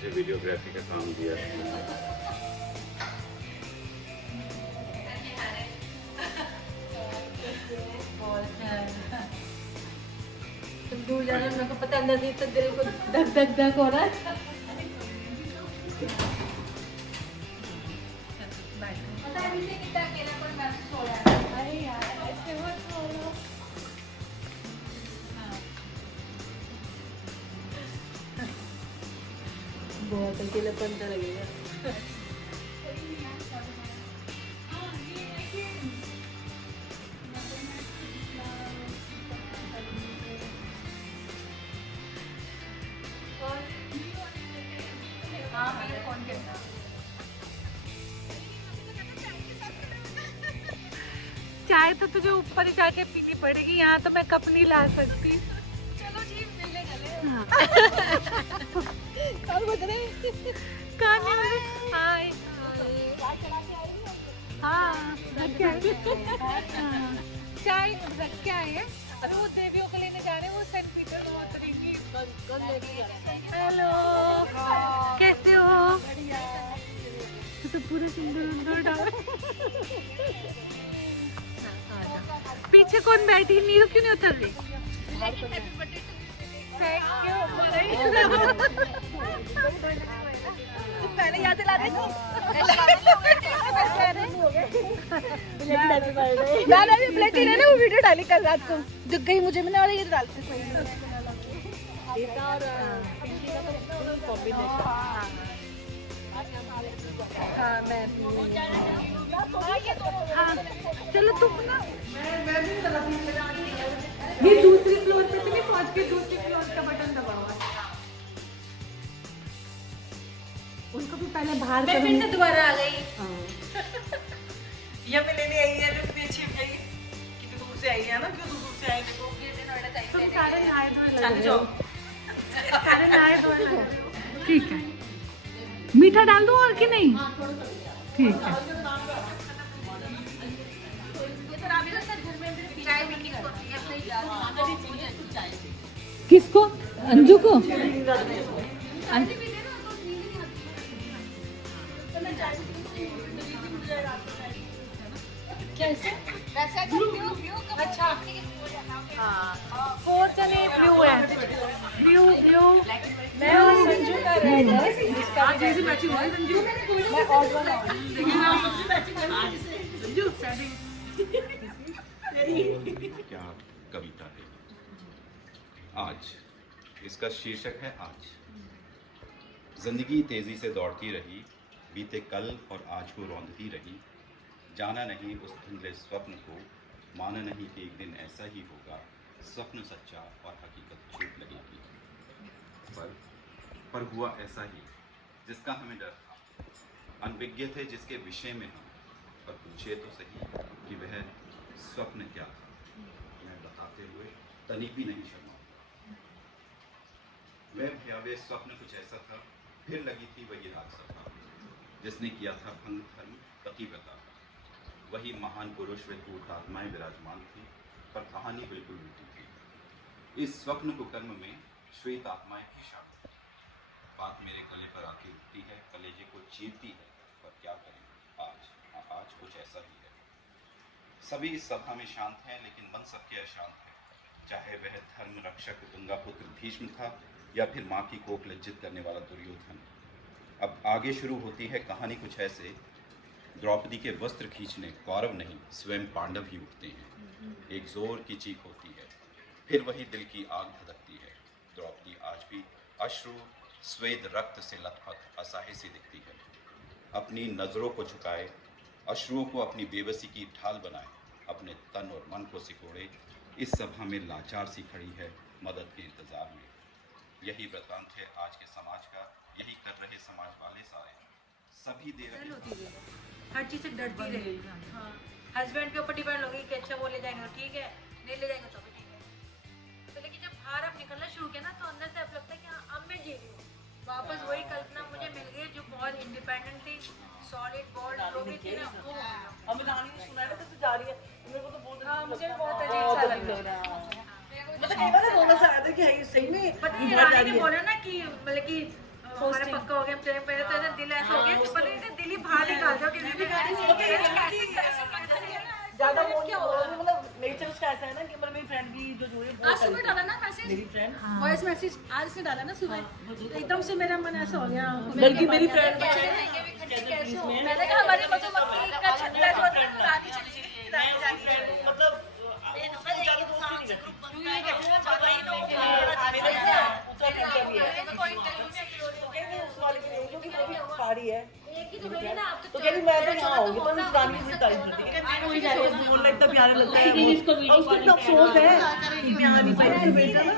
मुझे वीडियोग्राफी का काम दिया। तुम दूर जा रहे हो, मेरे को पता अंदर से तो दिल को धक धक धक हो रहा है। पता है मुझे कितना अकेलापन महसूस हो रहा है। अरे यार ऐसे मत बोलो। बहुत अकेलापन तो लगेगा। चाय तो तुझे ऊपर ही जाके पीनी पड़ेगी, यहाँ तो मैं कप नहीं ला सकती। चलो जी मिलने गले। कौन बज रहे हैं? कौन है? हाय। हाँ रख के आए। चाय रख के आए हैं। अरे वो देवियों को लेने जा रहे हैं, वो सेंट पीटर को उतरेंगी। हेलो कैसे हो? तो पूरा सिंदूर डाल। पीछे कौन बैठी? नीरू क्यों नहीं उतर रही? पहले याद दिला रहे थे। मैंने भी प्लेटी ने ना वो वीडियो डाली कल रात को, दिख गई मुझे। मैंने और ये डालते कोई हाँ मैं हाँ चलो तुम ना ये दूसरी फ्लोर पे तो नहीं पहुंच के दूसरी फ्लोर का बटन दबाओ। उनको भी पहले बाहर मैं फिर से दोबारा आ गई। ये मैं लेने आई है, जो पीछे गई कितनी दूर से आई है ना, क्यों दूर से आई देखो। तुम सारे नहाए धोए चल जाओ, सारे नहाए धोए। ठीक है, मीठा डाल दूं और कि नहीं? ठीक है। किसको? अंजू को? कैसे? अच्छा हाँ 4 चने ब्लू है, ब्लू ब्लू। मैं और संजू का रेड है, जिसका भी जैसे मैचिंग है संजू। मैं और वाला क्या कविता है आज? इसका शीर्षक है आज। जिंदगी तेजी से दौड़ती रही, बीते कल और आज को रौंदती रही। जाना नहीं उस धुंधले स्वप्न को, माना नहीं कि एक दिन ऐसा ही होगा। स्वप्न सच्चा और हकीकत झूठ लगेगी। पर हुआ ऐसा ही जिसका हमें डर था। अनभिज्ञ थे जिसके विषय में हम, पर पूछे तो सही कि वह स्वप्न क्या था। मैं बताते हुए तनी भी नहीं शर्मा। वह भयावह स्वप्न कुछ ऐसा था, फिर लगी थी वही राजसभा जिसने किया था भंग धर्म पतिव्रता। वही महान पुरुष व कूट आत्माएं विराजमान थी, पर कहानी बिल्कुल उल्टी थी। इस स्वप्न को कर्म में श्वेत आत्माएं भी शामिल। बात मेरे गले पर आके रुकती है, कलेजे को चीरती है, पर क्या करें आज कुछ ऐसा ही है। सभी इस सभा में शांत हैं, लेकिन मन सबके अशांत है। चाहे वह धर्म रक्षक गंगापुत्र भीष्म था या फिर माँ की कोख लज्जित करने वाला दुर्योधन। अब आगे शुरू होती है कहानी कुछ ऐसे। द्रौपदी के वस्त्र खींचने कौरव नहीं स्वयं पांडव ही उठते हैं। एक जोर की चीख होती है, फिर वही दिल की आग धधकती है। द्रौपदी आज भी अश्रु स्वेद रक्त से लथपथ असहाय सी दिखती है। अपनी नजरों को झुकाए, अश्रुओं को अपनी बेबसी की ढाल बनाए, अपने तन और मन को सिकोड़े, इस सभा में लाचार सी खड़ी है मदद के इंतजार में। यही वृतांत है आज के समाज का, यही कर रहे समाज वाले सारे। सभी दे रहे हर चीज से डरती रही। हाँ हस्बैंड के ऊपर डिपेंड होगी कि अच्छा वो ले जाएंगे तो ठीक है, नहीं ले जाएंगे तो भी ठीक है। तो लेकिन जब बाहर अब निकलना शुरू किया ना, तो अंदर से अब लगता है कि हाँ अब मैं जी रही हूँ। वापस वही कल्पना मुझे मिल गई जो बहुत इंडिपेंडेंट थी, सॉलिड बोल्ड जो भी थी ना वो। अब नानी ने सुना है ना कैसे जा रही है, मेरे को तो बहुत हाँ मुझे भी बहुत अजीब सा लग रहा है। मतलब कई बार रोना सा आता है कि है सही में पता है रानी ने बोला ना कि मतलब कि हमारे पक्का हो गया प्रेम पहले तो ऐसा दिल ऐसा हो गया पर इसे दिल ही बाहर निकाल दो किसी भी ज्यादा वो क्या हो मतलब नेचर उसका ऐसा है ना कि मतलब मेरी फ्रेंड की जो जोड़ी आज सुबह डाला ना मैसेज, मेरी फ्रेंड वॉइस मैसेज आज से डाला ना सुबह, एकदम से मेरा मन ऐसा हो गया। बल्कि मेरी फ्रेंड मैंने कहा हमारी मधुमक्खी का छत्ता जो होता है रानी चली गई, रानी जाती है। मतलब पहाड़ी है तो कहती मैं तो यहाँ आऊंगी तो उस रानी की तारीफ करती है बोलना इतना प्यारा लगता है उसको इतना अफसोस है कि मैं आ नहीं पाई उससे बेटा ना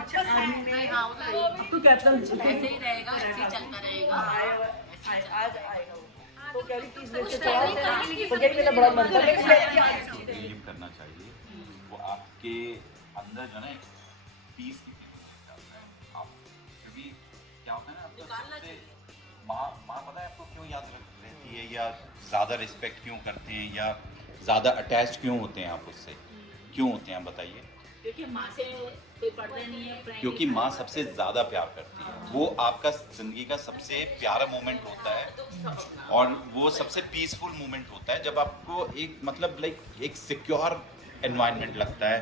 अच्छा अब तो कहता हूँ ऐसे ही रहेगा, ऐसे ही चलता रहेगा। आज आएगा तो कह रही थी इसमें से तो कह रही मेरा बड़ा मन था लेकिन बिलीव करना चाहिए वो आपके अंदर जो है ना पीस की फीलिंग डालता है आप क्योंकि क्या होता है ना आपको सबसे माँ पता है आपको क्यों याद रहती है या ज़्यादा रिस्पेक्ट क्यों करते हैं या ज़्यादा अटैच क्यों होते हैं आप उससे क्यों होते हैं आप बताइए क्योंकि माँ से कोई पढ़ते नहीं है, क्योंकि माँ सबसे ज़्यादा प्यार करती है वो आपका ज़िंदगी का सबसे प्यारा मोमेंट होता है और वो सबसे पीसफुल मोमेंट होता है जब आपको एक मतलब लाइक एक सिक्योर एनवायरनमेंट लगता है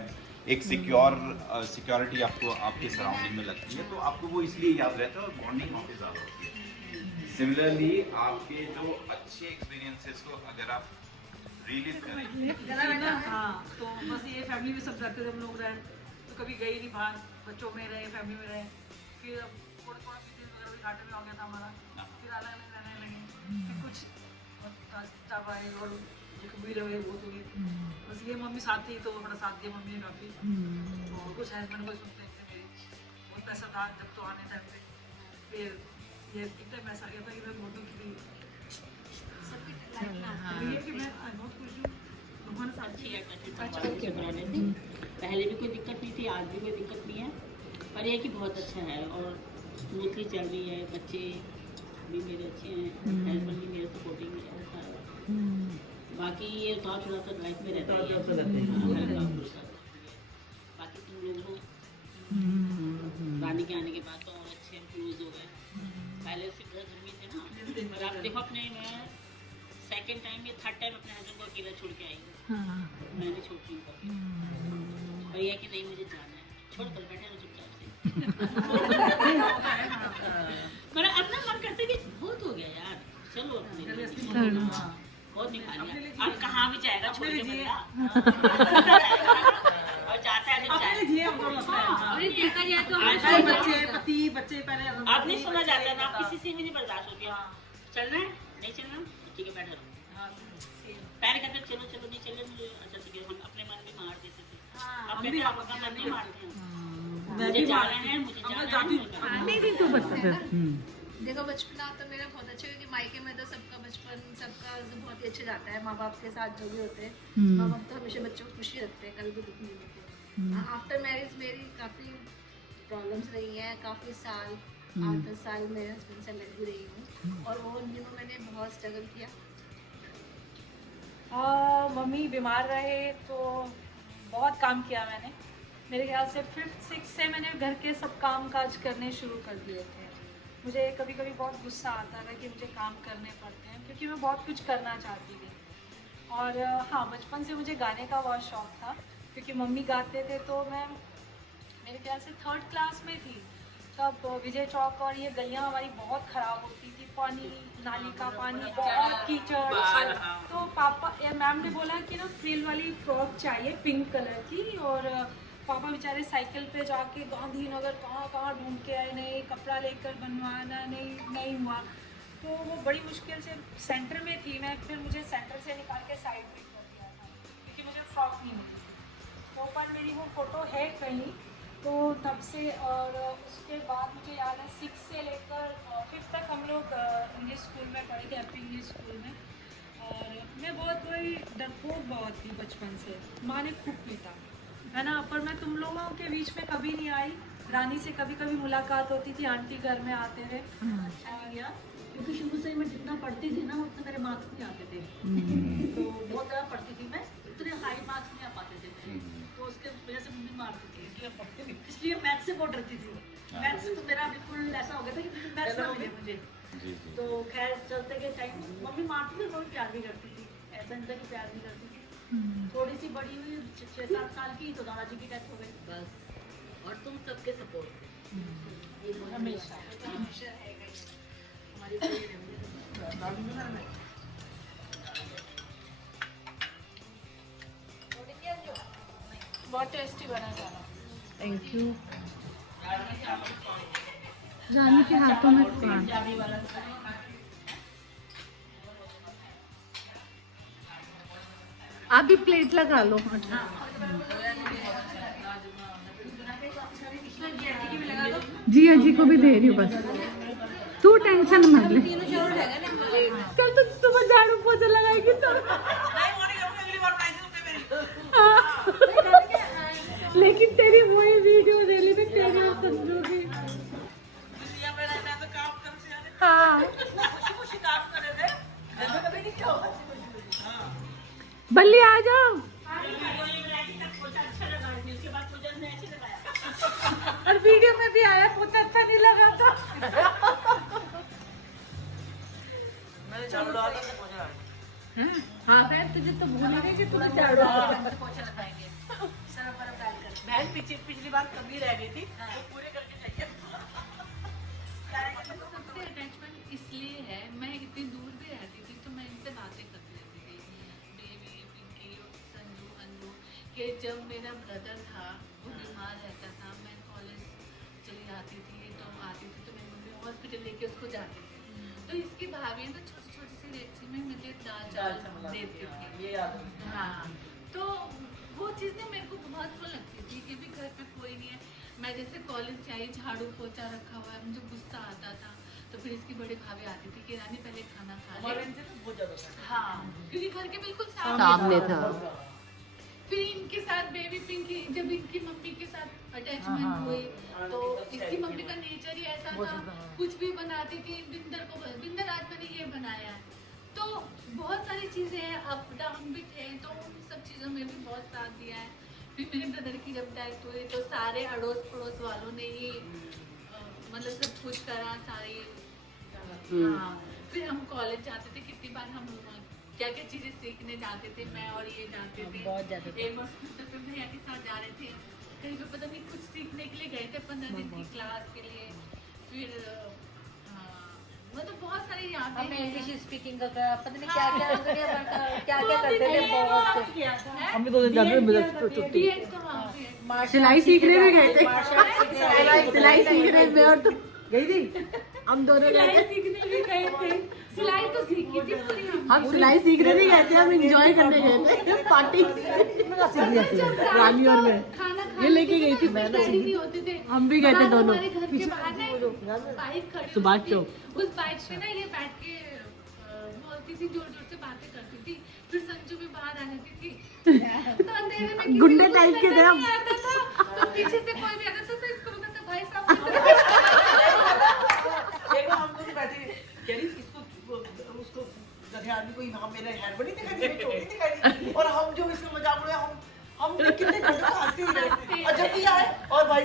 एक सिक्योरिटी आपको आपके सराउंडिंग में लगती है तो आपको वो इसलिए याद रहता है और बॉन्डिंग वहाँ पे ज़्यादा होती है। सिमिलरली आपके जो अच्छे एक्सपीरियंसेस को अगर आप रिलीव करें ना हाँ तो बस ये फैमिली में सब रहते थे हम लोग रहे तो कभी गए नहीं बाहर बच्चों में रहे फैमिली में रहे फिर थोड़ा दिन वगैरह भी घाटे में हो गया था हमारा फिर अलग अलग रहने लगे फिर कुछ तब आए और भी रहे वो तो बस ये मम्मी साथ थी तो बड़ा साथ दिया मम्मी ने काफ़ी और कुछ हस्बैंड को सुनते थे मेरे बहुत पैसा था जब तो आने टाइम पे फिर ये एक टाइम ऐसा आ गया था कि मैं मोटू की ये कि मैं बहुत खुश हूँ भगवान साथ अच्छी रहने से पहले भी कोई दिक्कत नहीं थी, आज भी कोई दिक्कत नहीं है, पर यह कि बहुत अच्छा है और स्मूथली चल रही है। बच्चे भी मेरे अच्छे हैं, हस्बैंड भी मेरे सपोर्टिंग है, बाकी ये उतार चढ़ाव तो लाइफ में रहता है। बाकी तुम लोग हो रानी के आने के बाद तो और अच्छे हम क्लोज हो गए। पहले सिर्फ घर में थे ना, पर आप देखो अपने मैं सेकेंड टाइम या थर्ड टाइम अपने हस्बैंड को अकेला छोड़ के आई हूँ। मैंने छोड़ती हूँ कभी और यह कि नहीं मुझे जाना है छोड़ कर बैठे ना चुपचाप से मेरा अपना मन करता है कि बहुत हो गया यार चलो अपने बहुत निकाल लिया अब कहाँ भी जाएगा छोड़ के बंदा और जाता है जब जाए देखा जाए तो बच्चे पति बच्चे पहले आप नहीं सुना जाता ना आप किसी से भी नहीं बर्दाश्त होती है चलना है नहीं चलना ठीक है बैठे रहो पैर कहते चलो चलो नहीं चले मुझे अच्छा ठीक है हम अपने मन भी मार देते थे अपने पापा का मन नहीं मारते हैं मुझे जाना है मुझे जाना है देखो बचपना तो मेरा बहुत अच्छा है क्योंकि मायके में तो सबका बचपन सबका तो बहुत ही अच्छा जाता है। माँ बाप के साथ जो भी होते हैं माँ बाप तो हमेशा बच्चों को खुशी रखते हैं, कभी भी दुख नहीं देते। आफ्टर मैरिज मेरी काफ़ी प्रॉब्लम्स रही हैं, काफ़ी साल 8-10 साल मेरे हस्बैंड से लगी रही हूँ और वो उन दिनों मैंने बहुत स्ट्रगल किया। मम्मी बीमार रहे तो बहुत काम किया मैंने। मेरे ख्याल से 5th-6th से मैंने घर के सब काम काज करने शुरू कर दिए थे। मुझे कभी कभी बहुत गुस्सा आता था कि मुझे काम करने पड़ते हैं क्योंकि मैं बहुत कुछ करना चाहती थी। और हाँ बचपन से मुझे गाने का बहुत शौक़ था क्योंकि मम्मी गाते थे तो मैं मेरे ख्याल से 3rd क्लास में थी तब विजय चौक और ये गलियाँ हमारी बहुत ख़राब होती थी, पानी नाली का पानी बहुत कीचड़। तो पापा मैम ने बोला कि ना फ्रिल वाली फ्रॉक चाहिए पिंक कलर की और पापा बेचारे साइकिल पे जाके गांधीनगर कहाँ ढूंढ के आए, नहीं कपड़ा लेकर बनवाना नहीं हुआ तो वो बड़ी मुश्किल से सेंटर में थी मैं, फिर मुझे सेंटर से निकाल के साइड में कर दिया था क्योंकि मुझे फ्रॉक नहीं मिली तो पर मेरी वो फ़ोटो है कहीं तो तब से। और उसके बाद मुझे याद है 6 से लेकर 5th तक हम लोग इंग्लिश स्कूल में पढ़े थे, एपी इंग्लिश स्कूल में। और मैं बहुत बड़ी डरपोक बहुत थी बचपन से, माँ ने खूब पीटा है ना, पर मैं तुम लोगों के बीच में कभी नहीं आई। रानी से कभी कभी मुलाकात होती थी, आंटी घर में आते थे क्योंकि शुरू से मैं जितना पढ़ती थी ना उतने मेरे मार्क्स नहीं आते थे तो बहुत ज़्यादा पढ़ती थी मैं, उतने हाई मार्क्स नहीं आ पाते थे तो उसके वजह से मम्मी मारती थी इसलिए पढ़ती थी, इसलिए मैथ से बहुत डरती थी मैथ्स तो मेरा बिल्कुल ऐसा हो गया था कि मैथ्स ना मिले मुझे। जी जी। तो खैर चलते के टाइम मम्मी मारती थी, थोड़ी प्यार भी करती थी, ऐसा नहीं था कि प्यार नहीं करती थी। थोड़ी सी बड़ी हुई 6-7 साल की तो दादाजी की डेथ हो गई। बस और तुम सबके सपोर्ट हमेशा हमेशा रहेगा ही। हमारी पूरी family। बहुत टेस्टी बना खाना। Thank you. रानी के हाथों में स्वाद। आप भी प्लेट लगा लो। जी अजी को भी दे रही हूँ बस, तू टेंशन मत ले। कल तो सुबह झाड़ू पोछा लगाएगी तो हाँ। लेकिन तेरी वही वीडियो दे ली ना, तेरी आप समझोगी। हाँ बल्ली आ जाओ। और वीडियो में भी आया, बहुत अच्छा नहीं लगा था। हाँ मैं तुझे तो भूल गई कि तुझे झाड़ू पोछा लगाएंगे सर्फ बर्फ डालकर। बहन पिछली बार कमी रह गई थी, वो पूरे करके चाहिए। सबसे अटैचमेंट इसलिए है, मैं इतनी दूर भी रहती थी तो मैं इनसे बातें करती रहती थी, बेबी, पिंकी, संजू, अंजू, कि जब मेरा ब्रदर था वो बीमार रहता था, मैं कॉलेज चली जाती थी तो आती थी तो मेरी मम्मी हॉस्पिटल लेके उसको जाती थी, तो इसकी भाभी है तो छोटी छोटी सी रेखी में मुझे दाल चावल देती थी। ये याद है। हाँ तो वो चीज़ें मेरे को बहुत वो लगती थी कि भी घर पे कोई नहीं है। मैं जैसे कॉलेज से आई, झाड़ू पोछा रखा हुआ है, मुझे गुस्सा आता था तो फिर इसकी बड़ी भाभी आती थी कि रानी पहले खाना खा ले। हाँ क्योंकि घर के बिल्कुल सामने था। फिर इनके साथ बेबी पिंकी, जब इनकी मम्मी के साथ अटैचमेंट हुई तो इसकी मम्मी का नेचर ही ऐसा था, कुछ भी बनाती थी बिंदर को, बिंदर आज मैंने ये बनाया है। तो बहुत सारी चीज़ें हैं, अप डाउन भी थे, तो उन सब चीज़ों में भी बहुत साथ दिया है। फिर मेरे ब्रदर की जब डेथ हुई तो सारे अड़ोस पड़ोस वालों ने ही मतलब सब कुछ करा, सारी हाँ। फिर हम कॉलेज जाते थे, कितनी बार हम क्या क्या चीज़ें सीखने जाते थे, मैं और ये जाते थे बहुत ज़्यादा। एक बार तो भैया के साथ जा रहे थे कहीं पे, पता नहीं कुछ सीखने के लिए गए थे 15 दिन की क्लास के लिए। फिर मतलब बहुत सारी यादें हमने हैं। इंग्लिश स्पीकिंग का पता नहीं क्या क्या करते थे बहुत। हमने 2 दिन जाते थे छुट्टी। B.Ed तो हाँ, B.Ed। सिलाई सीखने भी गए थे। सिलाई सीखने में और तुम गई थी, हम दोनों गए सिलाई थे। सीखने भी गए थे, सिलाई तो सीखी थी पूरी हम सिलाई सीखने भी गए थे, हम एंजॉय करने गए थे पार्टी। रानी और मैं खाना ये लेके गई थी, मैं डैडी भी होते थे, हम भी गए थे बाहर दोनों। हमारे घर के बाहर ना बाइक खड़ी सुभाष होती थी। चौक। उस बाइक पे ना ये बैठ के बोलती थी, जोर जोर से बातें करती थी। फिर संजू भी बाहर आ जाती थी तो अंधेरे में गुंडे टाइप के थे हम। आता था तो पीछे से कोई भी आता था तो इसको बोलता था भाई साहब देखो हम दोनों बैठे कह रही इसको उसको गधे आदमी को यहाँ मेरा हेयर बनी दिखाई दी, चोटी दिखाई दी, और हम जो इसका मजाक उड़ाया, हम कितने घंटों हंसते ही रहे। और जब ये आए और भाई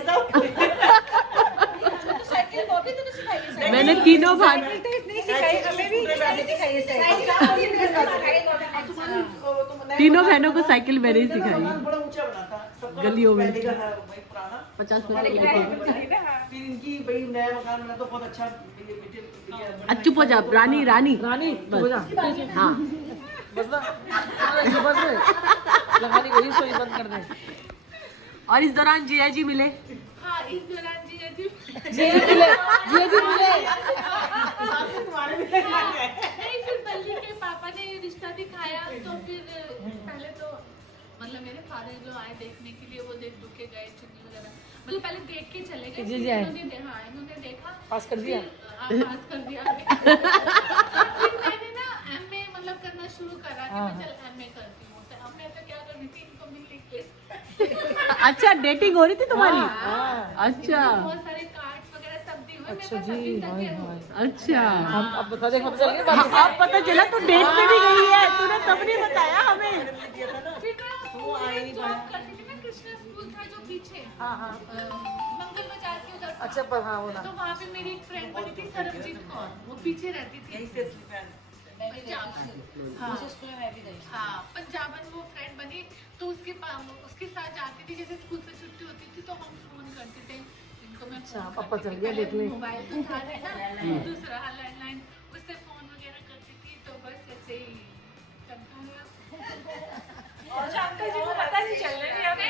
साइकिल कॉपी तूने सिखाई? मैंने तीनों भाई नहीं सिखाई, हमें भी नहीं सिखाई तीनों बहनों को साइकिल मैंने ही सिखाई। बड़ा ऊंचा बना था सबका, गलियों में। पहले का था भाई पुराना। 50 फिर इनकी भाई नया मकान बना तो बहुत अच्छा चुप हो जा रानी रानी रानी हाँ बस लगाने को ही सोई बंद कर दे। और इस दौरान जिया जी मिले। हाँ इस दौरान जी तुम्हारे भी नहीं, फिर बल्ली के पापा ने रिश्ता दिखाया तो फिर पहले तो मतलब मेरे फादर जो आए देखने के लिए, वो देख दुख के गए, चुन्नी वगैरह मतलब पहले देख के चले गए। इन्होंने देखा, पास कर दिया। पास कर दिया। फिर मैंने ना एमए मतलब करना शुरू करा कि मैं चल एमए करती हूँ। तो अब मैं तो क्या कर रही थी, इनको मिलने के अच्छा डेटिंग हो रही थी तुम्हारी? अच्छा बहुत सारे कार्ड्स वगैरह सब दिए हुए। अच्छा जी, अच्छा अब बता दे पता चल गया। अब पता चला तू डेट पे भी गई है, तूने तब नहीं बताया हमें। फिर मैं जॉब करती थी, मैं कृष्णा स्कूल था जो पीछे हाँ हाँ मंगल बाजार के उधर था। अच्छा पर हाँ वो ना तो वहाँ पे मेरी एक फ्रेंड बनी थी सरबजीत कौर, वो पीछे रहती थी यहीं से असली फैन पंजाब से। हाँ उस स्कूल में मैं भी गई हाँ पंजाबन वो फ्रेंड बनी, तो उसके साथ जाती थी, जैसे स्कूल से छुट्टी होती थी तो हम फोन करते थे इनको। मैं अच्छा पापा चल गया देख ले मोबाइल तो था नहीं ना, दूसरा लैंडलाइन, उससे फोन वगैरह करती थी, तो बस ऐसे ही चलता गया। अच्छा अंकल जी को पता नहीं चल रहा है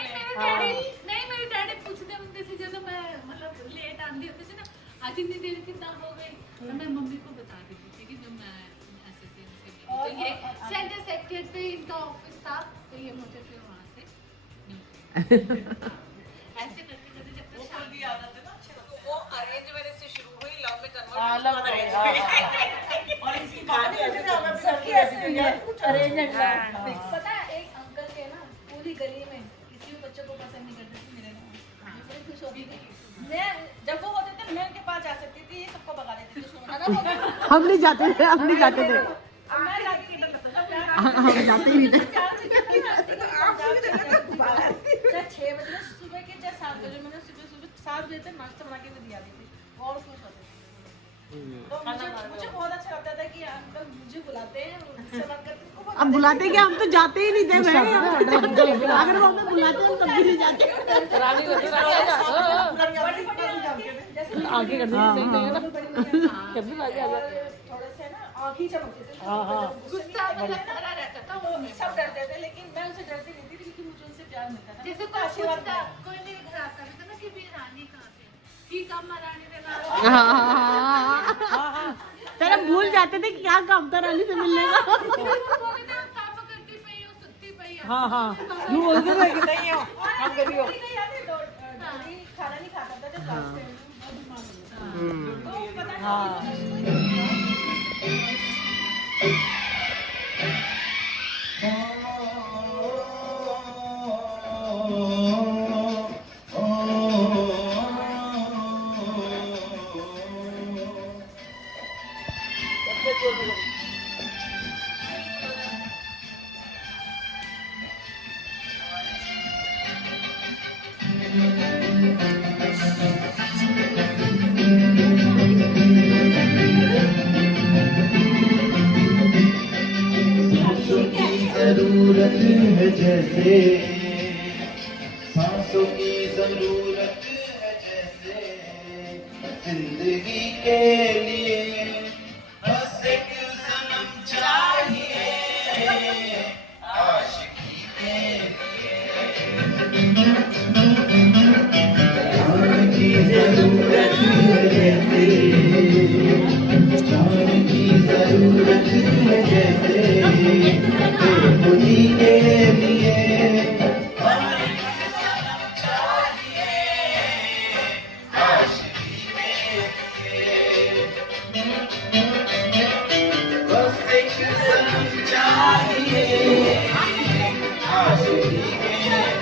नहीं मेरे डैडी पूछते होते थे जब मैं मतलब लेट आंधी होती थी ना, आज इतनी देर कितना हो गई, तो मैं मम्मी को बता देती थी कि जब मैं ऐसे थे तो ये सेंटर सेक्टर पे इनका ऑफिस था, तो ये मुझे फिर वहाँ से ऐसे करते करते जब तक शादी वो अरेंज मैरिज से शुरू हुई, लव में कन्वर्ट और इसकी बात सबकी ऐसे हुई है अरेंज एंड पता है एक अंकल के ना पूरी गली में किसी भी बच्चे को पसंद नहीं करते थे मेरे गाँव। मैं बड़ी खुश होती थी। मैं जब वो होते थे मैं उनके पास जा सकती थी, ये सबको भगा देते थे है ना। हम नहीं जाते थे अब मैं जाती थी हम जाते ही नहीं थे चाहे 6 बजे सुबह के चाहे 7 बजे, मैंने सुबह 7 बजे तक नाश्ता बना के भी दिया दी थी और खुश होते थे। तो मुझे बहुत अच्छा लगता था कि अंकल मुझे बुलाते हैं, उनसे बात करते हैं। अब बुलाते क्या, हम तो जाते ही नहीं थे अगर वो हमें बुलाते हम तब भी नहीं जाते आगे कर कभी आगे आ जाते थोड़े से ना आँख ही चमकते थे। गुस्सा मतलब भरा रहता था वो हमेशा। सब डरते थे, लेकिन मैं उनसे डरती नहीं थी क्योंकि मुझे उनसे प्यार मिलता था। जैसे कोई पूछता, कोई मेरे घर आता था ना कि मेरी रानी कहाँ पे, ठीक है महारानी रे रानी। तेरा भूल जाते थे क्या काम था रानी से मिलने का पापा करती पई हो, सुत्ती पई हो। हाँ हाँ यू बोलते थे कि नहीं हो हम कभी हो डैडी खाना नहीं खाता था जब लास्ट टाइम बहुत बीमार हो गया। तो पता जरूरत है जैसे सांसों की जरूरत है जैसे जिंदगी के लिए बस एक सनम चाहिए आशिकी के लिए जान की जरूरत है जैसे जान की जरूरत है जैसे खुदी के लिए बस एक सनम चाहिए आशिकी के लिए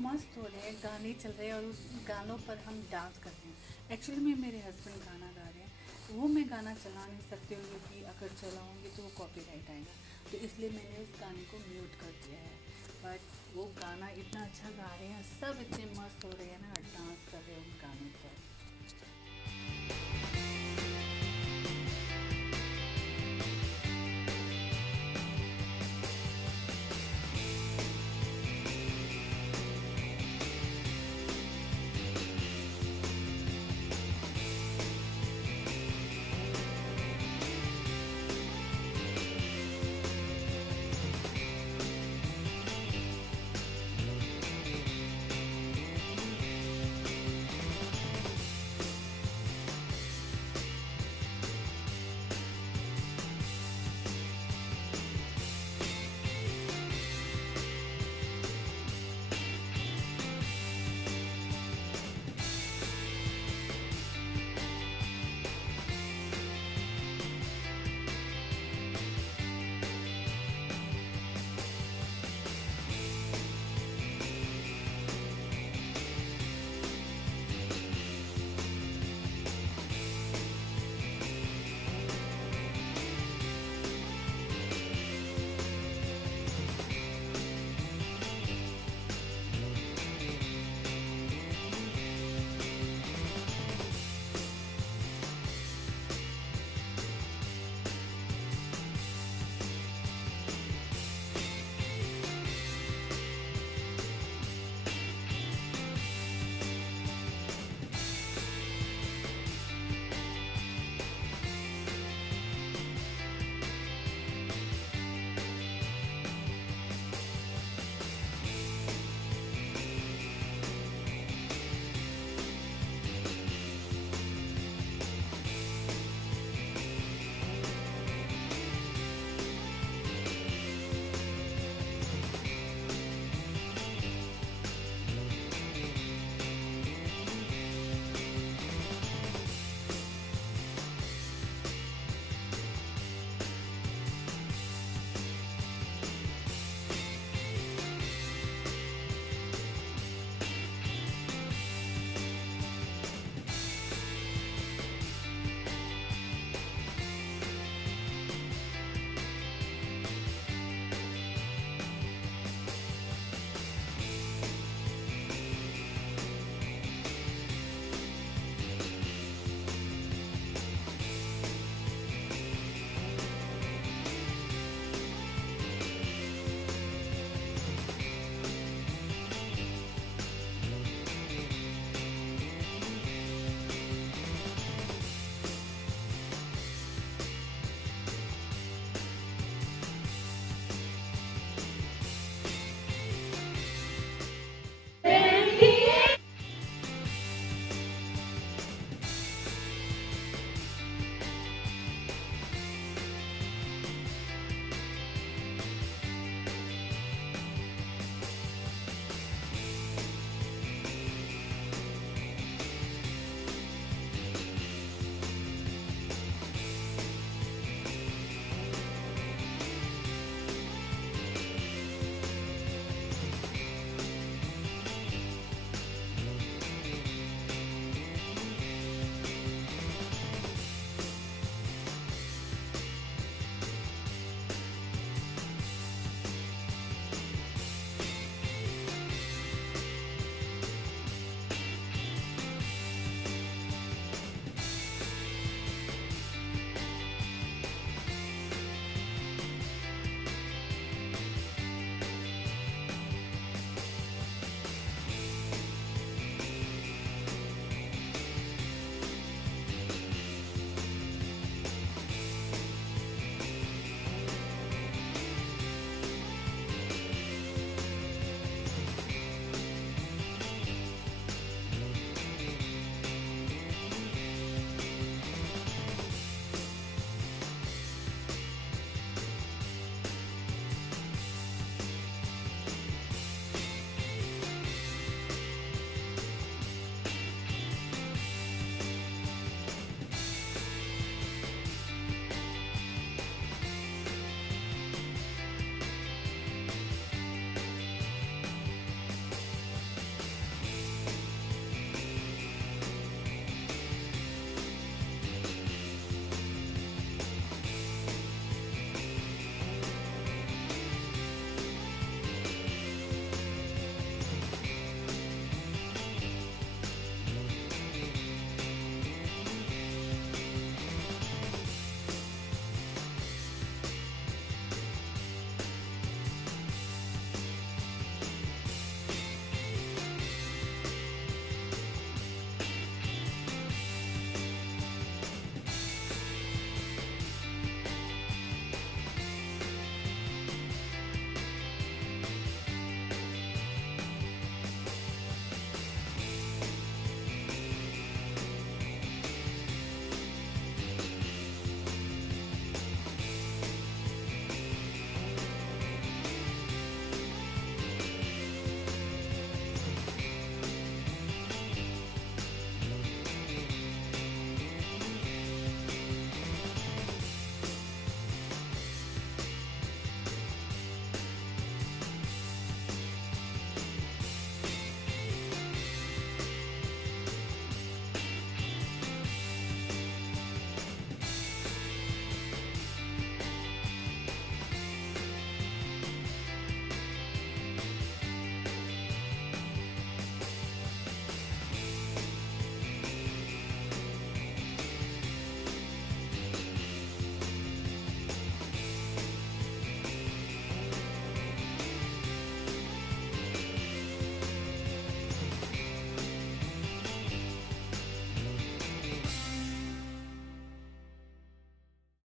मस्त हो रहे हैं, गाने चल रहे हैं और उस गानों पर हम डांस कर रहे हैं। एक्चुअली में मेरे हस्बैंड गाना गा रहे हैं, वो मैं गाना चला नहीं सकती हूँ क्योंकि अगर चलाऊँगी तो वो कॉपीराइट आएगा, तो इसलिए मैंने उस गाने को म्यूट कर दिया है। बट वो गाना इतना अच्छा गा रहे हैं, सब इतने मस्त हो रहे हैं ना, डांस कर रहे हैं उन गानों पर।